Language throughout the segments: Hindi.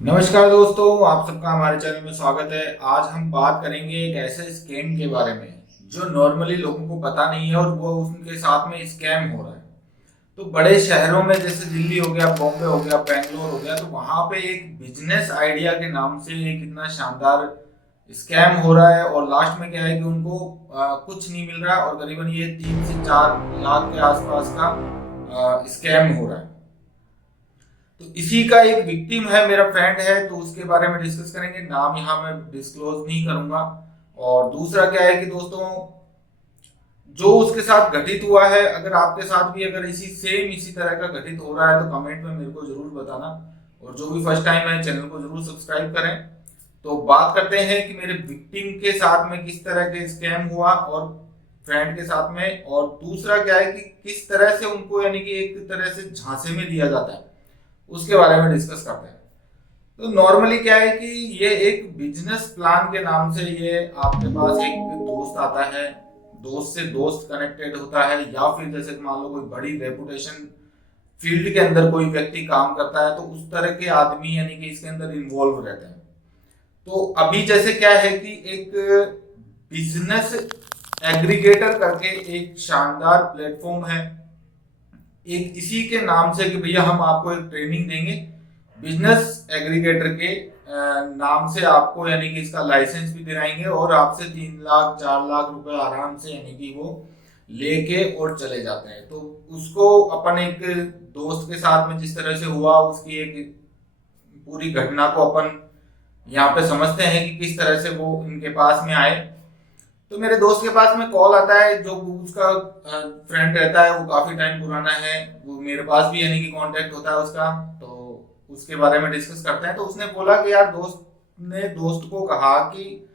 नमस्कार दोस्तों, आप सबका हमारे चैनल में स्वागत है। आज हम बात करेंगे एक ऐसे स्कैम के बारे में जो नॉर्मली लोगों को पता नहीं है और वो उनके साथ में स्कैम हो रहा है। तो बड़े शहरों में जैसे दिल्ली हो गया, बॉम्बे हो गया, बेंगलोर हो गया, तो वहां पे एक बिजनेस आइडिया के नाम से एक इतना शानदार स्कैम हो रहा है और लास्ट में क्या है कि उनको कुछ नहीं मिल रहा और करीबन ये 3 से 4 लाख के आसपास का स्कैम हो रहा है। तो इसी का एक विक्टिम है, मेरा फ्रेंड है, तो उसके बारे में डिस्कस करेंगे। नाम यहाँ मैं डिस्क्लोज नहीं करूंगा। और दूसरा क्या है कि दोस्तों, जो उसके साथ घटित हुआ है, अगर आपके साथ भी अगर इसी तरह का घटित हो रहा है तो कमेंट में मेरे को जरूर बताना। और जो भी फर्स्ट टाइम है चैनल को जरूर सब्सक्राइब करें। तो बात करते हैं कि मेरे विक्टिम के साथ में किस तरह के स्कैम हुआ और फ्रेंड के साथ में, और दूसरा क्या है कि किस तरह से उनको यानी कि एक तरह से झांसे में दिया जाता है, उसके बारे में डिस्कस करते हैं। तो नॉर्मली क्या है कि ये एक बिजनेस प्लान के नाम से ये आपके पास एक दोस्त आता है, दोस्त से दोस्त कनेक्टेड होता है, या फिर जैसे मान लो कोई बड़ी रेपुटेशन फील्ड के अंदर कोई व्यक्ति काम करता है, तो उस तरह के आदमी यानी कि इसके अंदर इन्वॉल्व रहते हैं। तो अभी जैसे क्या है कि एक बिजनेस एग्रीगेटर करके एक शानदार प्लेटफॉर्म है, एक इसी के नाम से कि भैया हम आपको एक ट्रेनिंग देंगे बिजनेस एग्रीगेटर के नाम से आपको, यानी कि इसका लाइसेंस भी दिलाएंगे और आपसे 3 लाख 4 लाख रुपए आराम से यानी कि वो लेके और चले जाते हैं। तो उसको अपन एक दोस्त के साथ में जिस तरह से हुआ, उसकी एक पूरी घटना को अपन यहाँ पे समझते हैं कि किस तरह से वो इनके पास में आए। तो मेरे दोस्त के पास में कॉल आता है, जो उसका फ्रेंड रहता है, वो काफी टाइम पुराना है, वो मेरे पास भी यानी कि कांटेक्ट होता है उसका। तो उसके बारे में डिस्कस करते हैं। तो उसने बोला कि यार, दोस्त ने दोस्त को कहा कि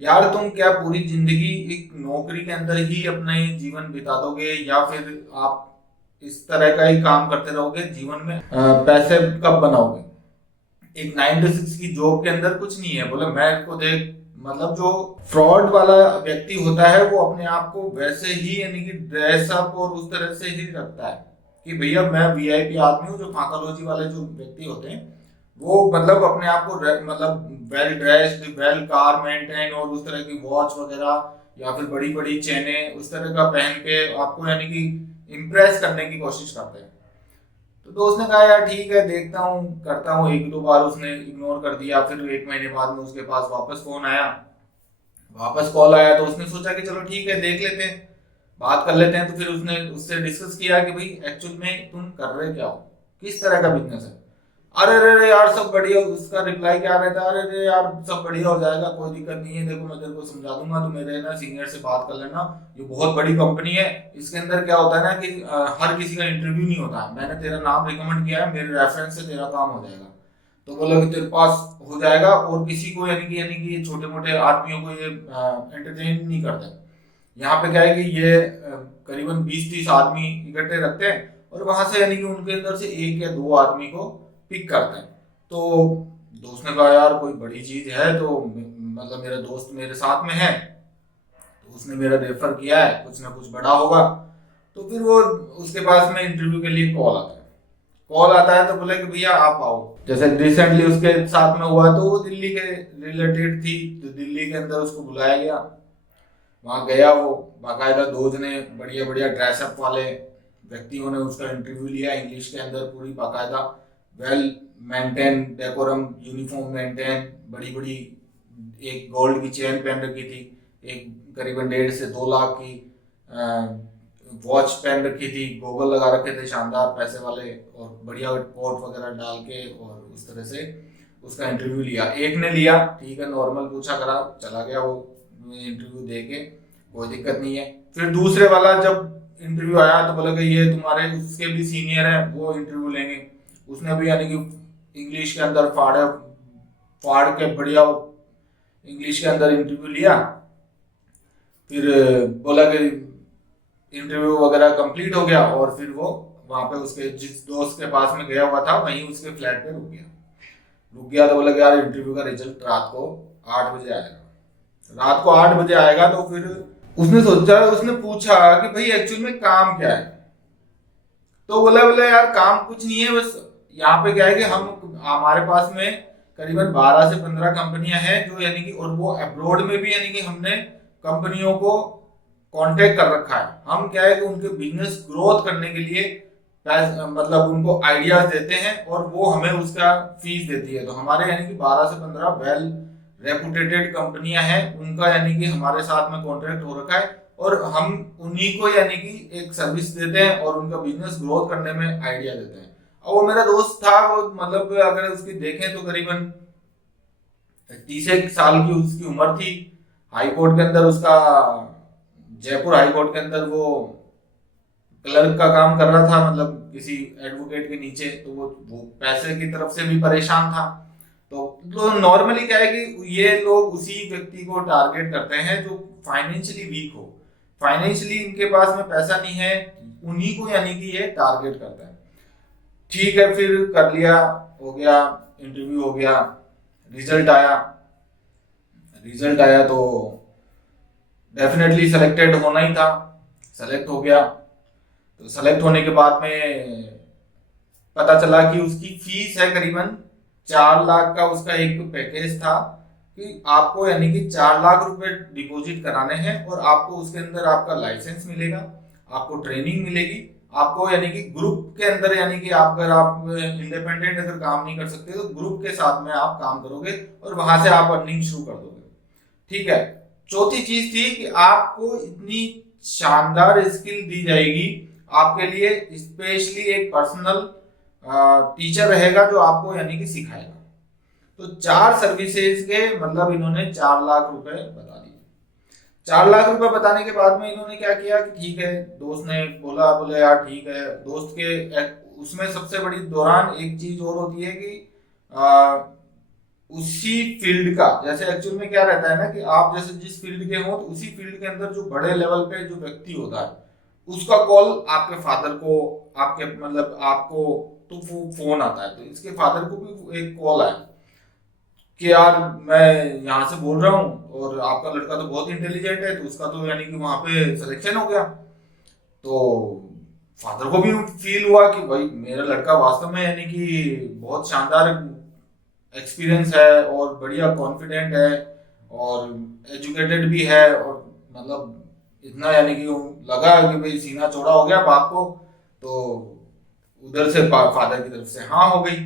यार तुम क्या पूरी जिंदगी एक नौकरी के अंदर ही अपना ये जीवन बिता दोगे, या फिर आप इस तरह का ही काम करते रहोगे, जीवन में पैसे कब बनाओगे? एक 9 to 6 की जॉब के अंदर कुछ नहीं है। बोले मैं को देख, मतलब जो फ्रॉड वाला व्यक्ति होता है वो अपने आप को वैसे ही यानी कि ड्रेसअप और उस तरह से ही रखता है कि भैया मैं वीआईपी आदमी हूँ। जो फांकालोजी वाले जो व्यक्ति होते हैं वो मतलब अपने आप को मतलब well dressed, well car maintain और उस तरह की वॉच वगैरह या फिर बड़ी बड़ी चेनें उस तरह का पहन के आपको यानी कि इम्प्रेस करने की कोशिश करते हैं। तो दोस्त ने कहा यार ठीक है, देखता हूँ, करता हूँ। 1-2 बार उसने इग्नोर कर दिया। फिर 1 महीने बाद में उसके पास वापस फोन आया, वापस कॉल आया। तो उसने सोचा कि चलो ठीक है, देख लेते हैं, बात कर लेते हैं। तो फिर उसने उससे डिस्कस किया कि भाई एक्चुअल में तुम कर रहे क्या हो, किस तरह का बिजनेस है। अरे अरे यार सब बढ़िया। उसका रिप्लाई क्या रहता है, अरे अरे यार सब बढ़िया हो जाएगा, कोई दिक्कत नहीं है, देखो मैं तेरे को समझा दूंगा, तो मेरे ना सीनियर से बात कर लेना, ये बहुत बड़ी कंपनी है। इसके अंदर क्या होता है ना कि हर किसी का इंटरव्यू नहीं होता है, मैंने तेरा नाम रिकमेंड किया है, मेरे रेफरेंस से तेरा काम हो जाएगा। तो बोला कि तेरे पास हो जाएगा, और किसी को यानी कि ये छोटे मोटे आदमियों को ये एंटरटेन नहीं करता। यहाँ पे क्या है कि ये करीबन 20-30 आदमी इकट्ठे रखते हैं और वहां से यानी कि उनके अंदर से 1 या 2 आदमी को पिक करते हैं। तो दोस्त ने कहा यार कोई बड़ी चीज है, तो मतलब मेरा दोस्त मेरे साथ में है, तो उसने मेरा रेफर किया है, कुछ ना कुछ बड़ा होगा। तो फिर वो उसके पास में इंटरव्यू के लिए कॉल आता है। तो बोला कि भैया आप आओ। जैसे रिसेंटली उसके साथ में हुआ, तो वो दिल्ली के रिलेटेड थी, तो दिल्ली के अंदर उसको बुलाया गया। वहां गया, वो बाकायदा 2 जने बढ़िया बढ़िया ड्रेसअप वाले व्यक्तियों ने उसका इंटरव्यू लिया, इंग्लिश के अंदर पूरी बाकायदा well maintain, decorum, uniform maintain, बड़ी बड़ी एक गोल्ड की चेन पहन रखी थी, एक करीबन 1.5 से 2 लाख की वॉच पहन रखी थी, गोगल लगा रखे थे शानदार पैसे वाले, और बढ़िया कोट वगैरह डाल के, और उस तरह से उसका इंटरव्यू लिया। एक ने लिया, ठीक है, नॉर्मल पूछा करा, चला गया वो इंटरव्यू दे के, कोई दिक्कत नहीं है। फिर दूसरे वाला जब इंटरव्यू आया तो बोला कि ये तुम्हारे उसके भी सीनियर है, वो इंटरव्यू लेंगे। उसने भी यानी कि इंग्लिश के अंदर फाड़ के बढ़िया इंग्लिश के अंदर इंटरव्यू लिया। फिर बोला कि इंटरव्यू वगैरह कंप्लीट हो गया, और फिर वो वहां पे उसके जिस दोस्त के पास में गया हुआ था वहीं उसके फ्लैट पे रुक गया। तो बोला कि यार इंटरव्यू का रिजल्ट रात को 8 बजे आएगा। रात को 8 बजे आएगा। तो फिर उसने सोचा, उसने पूछा कि भाई एक्चुअल में काम क्या है। तो बोला बोला यार काम कुछ नहीं है, बस यहाँ पे क्या है कि हम हमारे पास में करीबन 12 से 15 कंपनियां हैं जो यानी कि, और वो अब्रॉड में भी यानी कि हमने कंपनियों को कांटेक्ट कर रखा है। हम क्या है कि उनके बिजनेस ग्रोथ करने के लिए मतलब उनको आइडियाज देते हैं और वो हमें उसका फीस देती है। तो हमारे यानी कि 12 से 15 वेल रेपुटेटेड कंपनियां हैं, उनका यानी कि हमारे साथ में कॉन्ट्रैक्ट हो रखा है और हम उन्हीं को यानी कि एक सर्विस देते हैं और उनका बिजनेस ग्रोथ करने में आइडिया देते हैं। और वो मेरा दोस्त था, वो मतलब अगर उसकी देखें तो करीबन 30 साल की उसकी उम्र थी। हाई कोर्ट के अंदर उसका, जयपुर हाई कोर्ट के अंदर वो क्लर्क का काम कर रहा था, मतलब किसी एडवोकेट के नीचे। तो वो पैसे की तरफ से भी परेशान था। तो नॉर्मली क्या है कि ये लोग उसी व्यक्ति को टारगेट करते हैं जो फाइनेंशियली वीक हो, फाइनेंशियली इनके पास में पैसा नहीं है, उन्हीं को यानी कि ये टारगेट करता है। ठीक है, फिर कर लिया, हो गया, इंटरव्यू हो गया, रिजल्ट आया। रिजल्ट आया तो डेफिनेटली सेलेक्टेड होना ही था, सेलेक्ट हो गया। तो सेलेक्ट होने के बाद में पता चला कि उसकी फीस है करीबन 4 लाख का। उसका एक पैकेज था कि आपको यानी कि 4 लाख रुपए डिपॉजिट कराने हैं और आपको उसके अंदर आपका लाइसेंस मिलेगा, आपको ट्रेनिंग मिलेगी, आपको यानी कि ग्रुप के अंदर, यानी कि अगर आप इंडिपेंडेंट अगर काम नहीं कर सकते तो ग्रुप के साथ में आप काम करोगे और वहां से आप अर्निंग शुरू कर दोगे। ठीक है। चौथी चीज थी कि आपको इतनी शानदार स्किल दी जाएगी, आपके लिए स्पेशली एक पर्सनल टीचर रहेगा जो आपको यानी कि सिखाएगा। तो 4 सर्विसेज के मतलब इन्होंने 4 लाख रुपए बता दिए। 4 लाख रुपए बताने के बाद में इन्होंने क्या किया कि ठीक है, दोस्त ने बोले यार ठीक है। दोस्त के उसमें सबसे बड़ी दौरान एक चीज और होती है कि उसी फील्ड का, जैसे एक्चुअल में क्या रहता है ना कि आप जैसे जिस फील्ड के हो तो उसी फील्ड के अंदर जो बड़े लेवल पे जो व्यक्ति होता है उसका कॉल आपके फादर को, आपके मतलब आपको तो फोन आता है। तो इसके फादर को भी एक कॉल आया कि यार मैं यहाँ से बोल रहा हूँ और आपका लड़का तो बहुत इंटेलिजेंट है, तो उसका तो यानी कि वहां पे सिलेक्शन हो गया। तो फादर को भी फील हुआ कि भाई मेरा लड़का वास्तव में यानी कि बहुत शानदार एक्सपीरियंस है और बढ़िया कॉन्फिडेंट है और एजुकेटेड भी है, और मतलब इतना यानी कि लगा कि भाई सीना चौड़ा हो गया बाप को। तो उधर से फादर की तरफ से हाँ हो गई।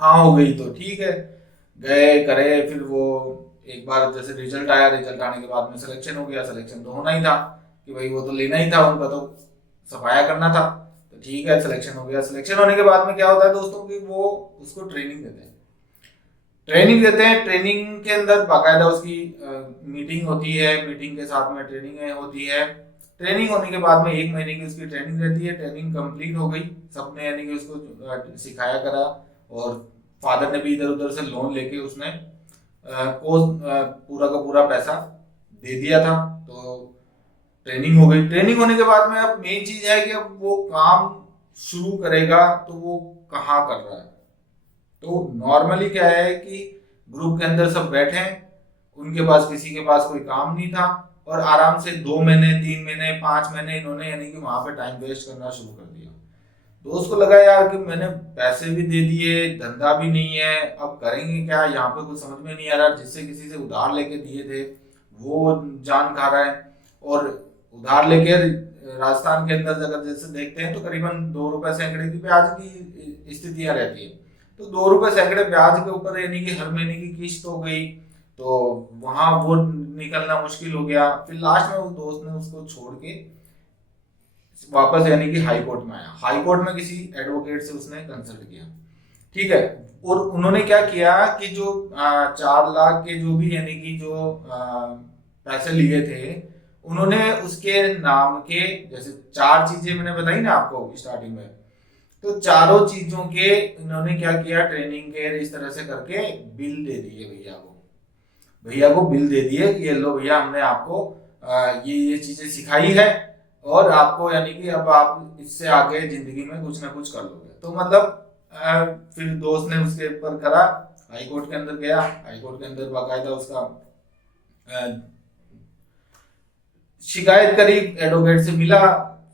हाँ हो गई तो ठीक है, गए करे। फिर वो एक बार जैसे रिजल्ट आया, रिजल्ट आने के बाद में सिलेक्शन हो गया। सिलेक्शन तो होना ही था कि भाई वो तो लेना ही था, उनका तो सफाया करना था। तो ठीक है, सिलेक्शन हो गया। सिलेक्शन होने के बाद में क्या होता है दोस्तों कि वो उसको ट्रेनिंग देते हैं। ट्रेनिंग के अंदर बाकायदा उसकी मीटिंग होती है, मीटिंग के साथ में ट्रेनिंग होती है। ट्रेनिंग होने के बाद में 1 महीने की उसकी ट्रेनिंग रहती है। ट्रेनिंग कंप्लीट हो गई, सबने यानी कि उसको सिखाया करा, और फादर ने भी इधर उधर से लोन लेके उसने कोर्स पूरा का पूरा पैसा दे दिया था। तो ट्रेनिंग हो गई। ट्रेनिंग होने के बाद में अब मेन चीज है कि अब वो काम शुरू करेगा तो वो कहाँ कर रहा है। तो नॉर्मली क्या है कि ग्रुप के अंदर सब बैठे हैं, उनके पास किसी के पास कोई काम नहीं था और आराम से 2 महीने 3 महीने 5 महीने इन्होंने यानी कि वहां पे टाइम वेस्ट करना शुरू कर दिया। तो उसको लगा यार कि मैंने पैसे भी दे दिए, धंधा भी नहीं है, अब करेंगे क्या, यहाँ पे कुछ समझ में नहीं आ रहा। जिससे किसी से उधार लेके दिए थे वो जान खा रहा है, और उधार लेके राजस्थान के अंदर अगर जैसे देखते हैं तो करीबन 2 रुपए सैकड़े की ब्याज की स्थितियां रहती है। तो 2 रुपए सैकड़े ब्याज के ऊपर यानी कि हर महीने की किस्त हो गई, तो वहां वो निकलना मुश्किल हो गया। फिर लास्ट में उस दोस्त ने उसको छोड़ के वापस यानी कि हाई कोर्ट में आया। हाई कोर्ट में किसी एडवोकेट से उसने कंसल्ट किया। ठीक है। और उन्होंने क्या किया कि जो 4 लाख के जो भी यानी कि जो पैसे लिए थे, उन्होंने उसके नाम के, जैसे 4 चीजें मैंने बताई ना आपको स्टार्टिंग में, तो चारों चीजों के इन्होंने क्या किया, ट्रेनिंग के इस तरह से करके बिल दे दिए भैया को बिल दे दिए कि ये लो भैया, हमने आपको ये चीजें सिखाई है और आपको यानी कि अब आप इससे आगे जिंदगी में कुछ ना कुछ कर लोगे। तो मतलब फिर दोस्त ने उसके ऊपर करा, हाई कोर्ट के अंदर गया। हाई कोर्ट के अंदर बाकायदा उसका शिकायत करी, एडवोकेट से मिला,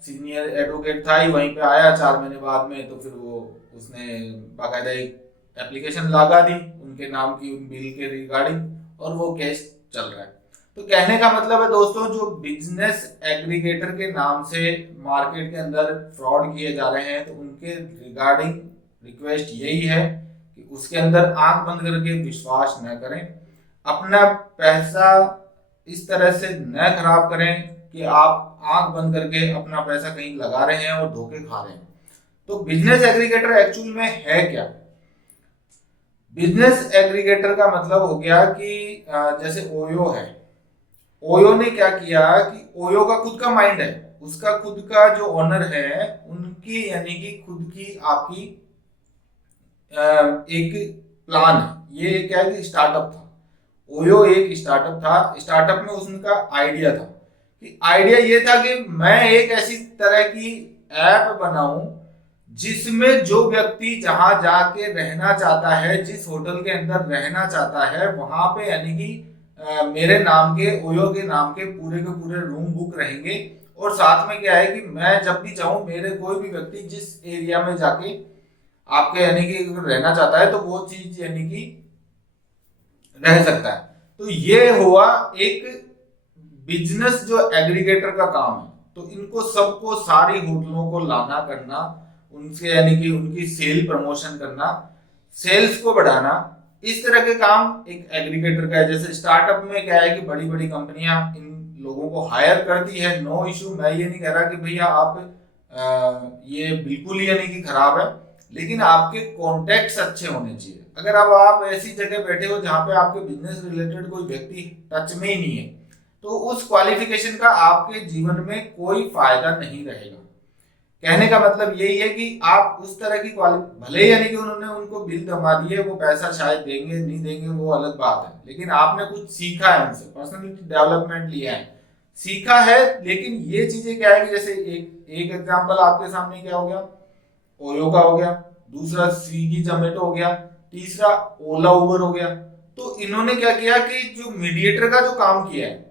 सीनियर एडवोकेट था ही, वहीं पे आया 4 महीने बाद में। तो फिर वो उसने बाकायदा एक एप्लीकेशन लगा दी उनके नाम की उन बिल के रिगार्डिंग और वो केस चल रहा है। तो कहने का मतलब है दोस्तों, जो बिजनेस एग्रीगेटर के नाम से मार्केट के अंदर फ्रॉड किए जा रहे हैं, तो उनके रिगार्डिंग रिक्वेस्ट यही है कि उसके अंदर आंख बंद करके विश्वास न करें, अपना पैसा इस तरह से न खराब करें कि आप आंख बंद करके अपना पैसा कहीं लगा रहे हैं और धोखे खा रहे हैं। तो बिजनेस एग्रीगेटर एक्चुअल में है क्या? बिजनेस एग्रीगेटर का मतलब हो गया कि जैसे ओयो है, ओयो ने क्या किया कि ओयो का खुद का माइंड है, उसका खुद का जो ओनर है उनकी यानी कि खुद की आपकी एक प्लान है। ये क्या है कि स्टार्टअप था, ओयो एक स्टार्टअप था। स्टार्टअप में उनका आइडिया था कि आइडिया ये था कि मैं एक ऐसी तरह की ऐप बनाऊं जिसमें जो व्यक्ति जहां जाके रहना चाहता है, जिस होटल के अंदर रहना चाहता है, वहां पे यानी कि मेरे नाम के, ओयो के नाम के पूरे रूम बुक रहेंगे। और साथ में क्या है कि मैं जब भी चाहूं, मेरे कोई भी व्यक्ति जिस एरिया में जाके आपके यानी कि अगर रहना चाहता है तो वो चीज यानी कि रह सकता है। तो ये हुआ एक बिजनेस जो एग्रीगेटर का काम है। तो इनको सबको, सारी होटलों को लाना करना, उनसे यानी कि उनकी सेल प्रमोशन करना, सेल्स को बढ़ाना, इस तरह के काम एक एग्रीगेटर का है। जैसे स्टार्टअप में क्या है कि बड़ी बड़ी कंपनियां इन लोगों को हायर करती है, नो इशू, मैं ये नहीं कह रहा कि भैया आप ये बिल्कुल ही यानी कि खराब है, लेकिन आपके कॉन्टेक्ट्स अच्छे होने चाहिए। अगर अब आप ऐसी जगह बैठे हो जहां पे आपके बिजनेस रिलेटेड कोई व्यक्ति टच में ही नहीं है, तो उस क्वालिफिकेशन का आपके जीवन में कोई फायदा नहीं रहेगा। कहने का मतलब यही है कि आप उस तरह की भले यानी कि उन्होंने उनको बिल जमा दिए, वो पैसा शायद देंगे नहीं देंगे वो अलग बात है, लेकिन आपने कुछ सीखा है उनसे, पर्सनालिटी डेवलपमेंट लिया है, सीखा है। लेकिन ये चीजें क्या है कि जैसे एक एग्जांपल आपके सामने क्या हो गया, ओयो का हो गया, दूसरा स्विगी जोमेटो हो गया, तीसरा ओला उबर हो गया। तो इन्होंने क्या किया कि जो मीडिएटर का जो काम किया है,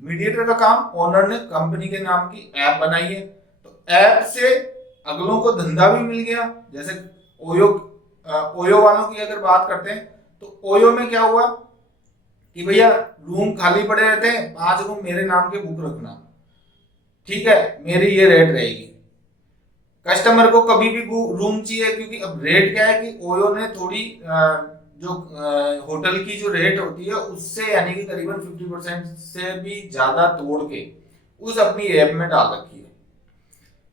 मीडिएटर का काम ओनर ने कंपनी के नाम की ऐप बनाई है। तो ऐप से अगलों को धंधा भी मिल गया। जैसे ओयो वालों की अगर बात करते हैं, तो ओयो में क्या हुआ कि भैया रूम खाली पड़े रहते हैं, 5 रूम मेरे नाम के बुक रखना, ठीक है, मेरी ये रेट रहेगी। कस्टमर को कभी भी रूम चाहिए, क्योंकि अब रेट क्या है कि ओयो ने थोड़ी जो होटल की जो रेट होती है उससे यानी कि करीबन 50% से भी ज्यादा तोड़ के उस अपनी ऐप में डाल रखी है।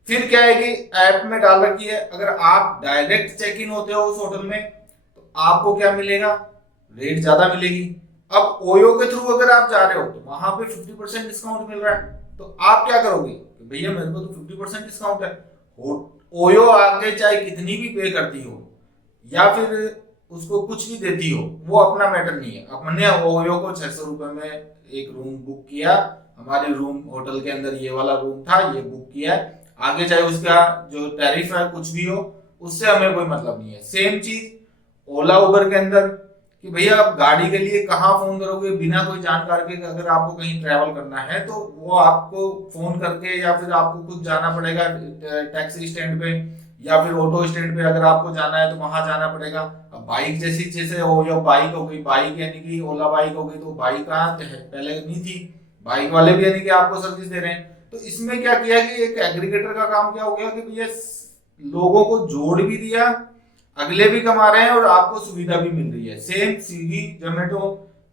फिर क्या है कि ऐप में डाल रखी है, अगर आप डायरेक्ट चेक इन होते हो उस होटल में तो आपको क्या मिलेगा, रेट ज्यादा मिलेगी। अब ओयो के थ्रू अगर आप जा रहे हो तो वहां पे 50% डिस्काउंट मिल रहा है, तो आप क्या करोगे, भैया मेरे को तो 50% डिस्काउंट है। ओयो आगे चाहे कितनी भी पे करती हो या फिर उसको कुछ भी देती हो, वो अपना मैटर नहीं है। अपने ओयो को 600 रुपए में एक रूम बुक किया, हमारे रूम होटल के अंदर ये वाला रूम था, ये बुक किया, आगे चाहे उसका जो टैरिफ है कुछ भी हो, उससे हमें कोई मतलब नहीं है। सेम चीज ओला उबर के अंदर कि भैया आप गाड़ी के लिए कहाँ फोन करोगे बिना कोई जानकारी के, अगर आपको कहीं ट्रैवल करना है तो वो आपको फोन करके या फिर आपको खुद जाना पड़ेगा टैक्सी स्टैंड पे या फिर ऑटो स्टैंड पे, अगर आपको जाना है तो वहां जाना पड़ेगा। अब बाइक जैसे हो या बाइक हो गई, बाइक यानी कि ओला बाइक हो गई, तो बाइक कहाँ पहले नहीं थी, बाइक वाले भी यानी कि आपको सर्विस दे रहे हैं। तो इसमें क्या किया कि एक एग्रीगेटर का काम क्या हो गया कि भैया लोगों को जोड़ भी दिया, अगले भी कमा रहे हैं और आपको सुविधा भी मिल रही है। सेम स्विगी जोमेटो,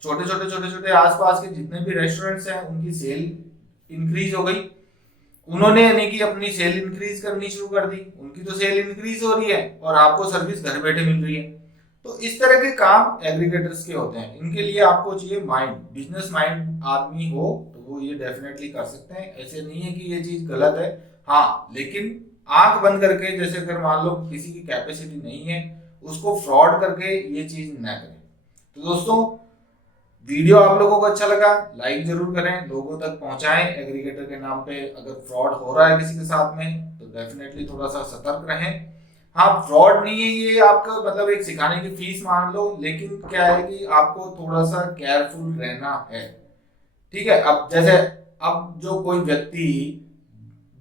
छोटे छोटे आसपास के जितने भी रेस्टोरेंट्स हैं उनकी सेल इंक्रीज हो गई, उन्होंने यानी कि अपनी सेल इंक्रीज करनी शुरू कर दी, उनकी तो सेल इंक्रीज हो रही है और आपको सर्विस घर बैठे मिल रही है। तो इस तरह के काम एग्रीगेटर्स के होते हैं। इनके लिए आपको चाहिए माइंड, बिजनेस माइंड आदमी हो तो वो ये डेफिनेटली कर सकते हैं। ऐसे नहीं है कि ये चीज गलत है, हाँ, लेकिन आंख बंद करके, जैसे अगर मान लो किसी की कैपेसिटी नहीं है, उसको फ्रॉड करके ये चीज ना करें। तो दोस्तों, वीडियो आप लोगों को अच्छा लगा लाइक जरूर करें, लोगों तक पहुंचाएं। एग्रीगेटर के नाम पे अगर फ्रॉड हो रहा है किसी के साथ में तो डेफिनेटली थोड़ा सा सतर्क रहें। हाँ, फ्रॉड नहीं है ये, आपका मतलब एक सिखाने की फीस मान लो, लेकिन क्या है कि आपको थोड़ा सा केयरफुल रहना है, ठीक है। अब जैसे अब जो कोई व्यक्ति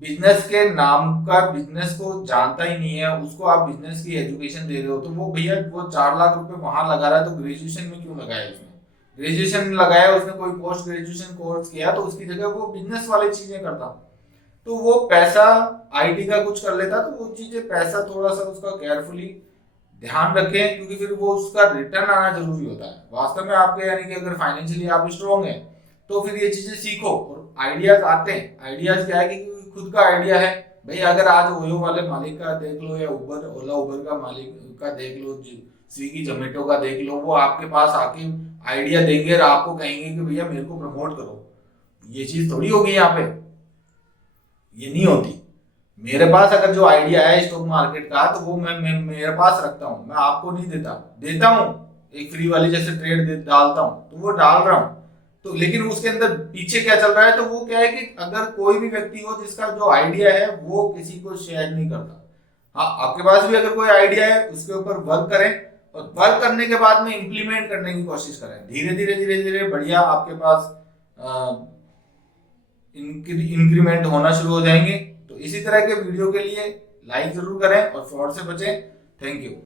बिजनेस के नाम का, बिजनेस को जानता ही नहीं है, उसको आप बिजनेस की एजुकेशन दे रहे हो, तो वो भैया वो 4 लाख रुपए वहां लगा रहा है, तो ग्रेजुएशन में क्यों लगाया उसने? ग्रेजुएशन लगाया उसने, कोई पोस्ट ग्रेजुएशन कोर्स किया, तो उसकी जगह वो बिजनेस वाली चीजें करता, तो वो पैसा आईटी का कुछ कर लेता, तो वो चीजें पैसा थोड़ा सा उसका केयरफुली ध्यान रखें, क्योंकि फिर वो उसका रिटर्न आना जरूरी होता है वास्तव में आपके, यानी कि अगर फाइनेंशियली आप स्ट्रोंग हैं तो फिर ये चीजें सीखो और आइडियाज आते हैं। आइडियाज क्या है कि खुद का आइडिया है भाई, अगर आज ओयो वाले मालिक का देख लो, या उबर ओला उबर का मालिक का देख लो, स्विगी जोमेटो का देख लो, वो आपके पास आके आइडिया देंगे और आपको कहेंगे कि भैया मेरे को प्रमोट करो। ये चीज थोड़ी होगी यहाँ पे, ये नहीं होती। मेरे पास अगर जो आइडिया है स्टॉक मार्केट का, तो वो मैं मेरे पास रखता हूँ, मैं आपको नहीं देता, देता हूँ एक फ्री वाली जैसे ट्रेड डालता हूँ, तो वो डाल रहा हूँ, तो लेकिन उसके अंदर पीछे क्या चल रहा है, तो वो क्या है कि अगर कोई भी व्यक्ति हो जिसका जो आइडिया है वो किसी को शेयर नहीं करता। हाँ, आपके पास भी अगर कोई आइडिया है उसके ऊपर वर्क करें, और वर्क करने के बाद में इंप्लीमेंट करने की कोशिश करें, धीरे धीरे धीरे धीरे बढ़िया आपके पास इंक्रीमेंट होना शुरू हो जाएंगे। तो इसी तरह के वीडियो के लिए लाइक जरूर करें और फ्रॉड से बचें। Thank you.